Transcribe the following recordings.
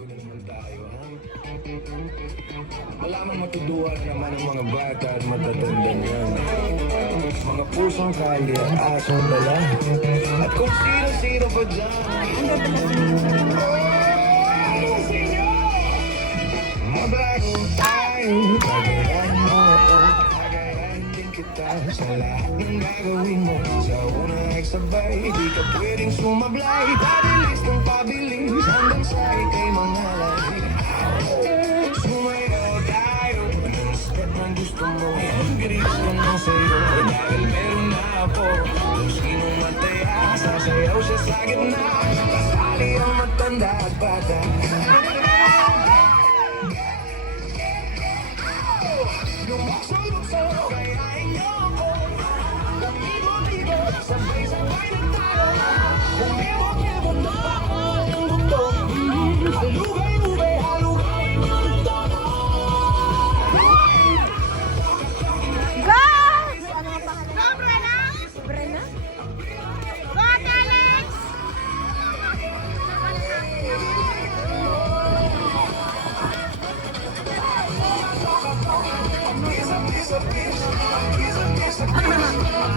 bago na naman tayo, ha? Malamang matuduhan naman ang mga bata at matatanda niyan. Mga pusong kali at asong dala. At kung sino-sino pa dyan. Maglaro tayo. Pagayahin mo ako. Pagayahin din kita sa lahat ng gagawin mo. Sa unang eksabay, di ka pwedeng sumablay. Pabilis ng pabilis hanggang sa ikay mangalay. Sumayaw tayo. Anong step ng gusto mo? Bilis ko na sa'yo. Dahil meron na ako. Kung sino mataya, sasayaw siya sa gitna. Kasali ang matanda at bata. Lumukso-lukso, kayain niyo ako. Ligo-ligo, sabay-sabay na tayo. Kumibok-ibok na ako ang mundo. Halugay-lugay, halugay ang mundo. Guys! Ano nga pangalan? Go, Brenna! Brenna? Go, Alex!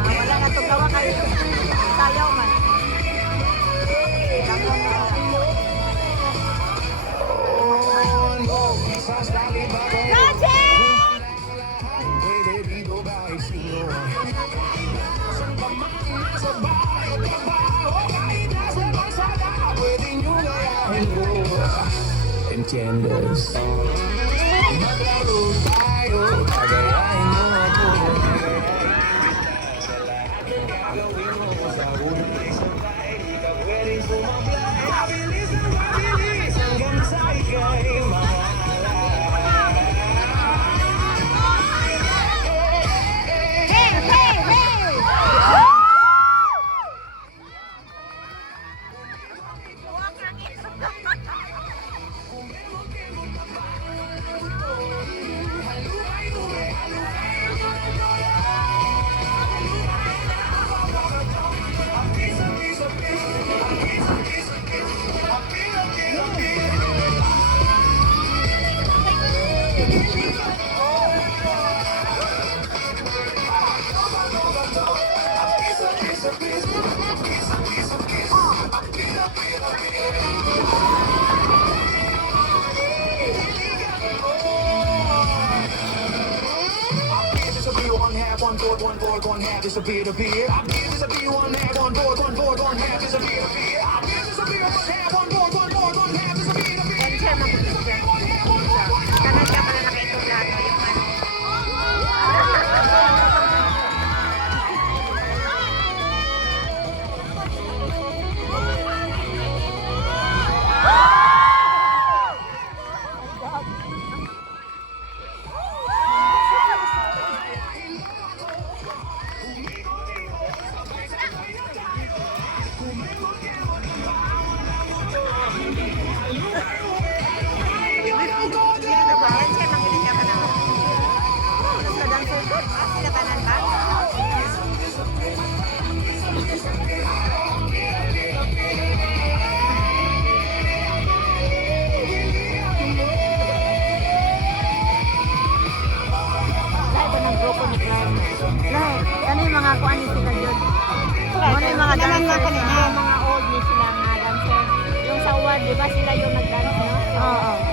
Wala na ito gawa kayo. Sayaw man. Gotcha! Entiendes? Maglaro tayo, pagayahin mo ako. Sa lahat ng gagawin mo, sa unang eksabay, di ka pwedeng sumablay. Mabilis na mabilis hanggang sa ikay mahalay. Hey, hey, hey! One board, one board, one half disappear, appear. Disappear, one half, one board, one half disappear, appear. Disappear, one half, one board, one half disappear, appear. Answer mo kung siya. Kanan ka pala nakitulad. Yung ano. Lahat, ano yung mga kuan ni sila dyan? Ano yung mga dancer? Mga old ni sila nga dancer. Yung sa award, di ba sila yung nag-dance, no? Oo.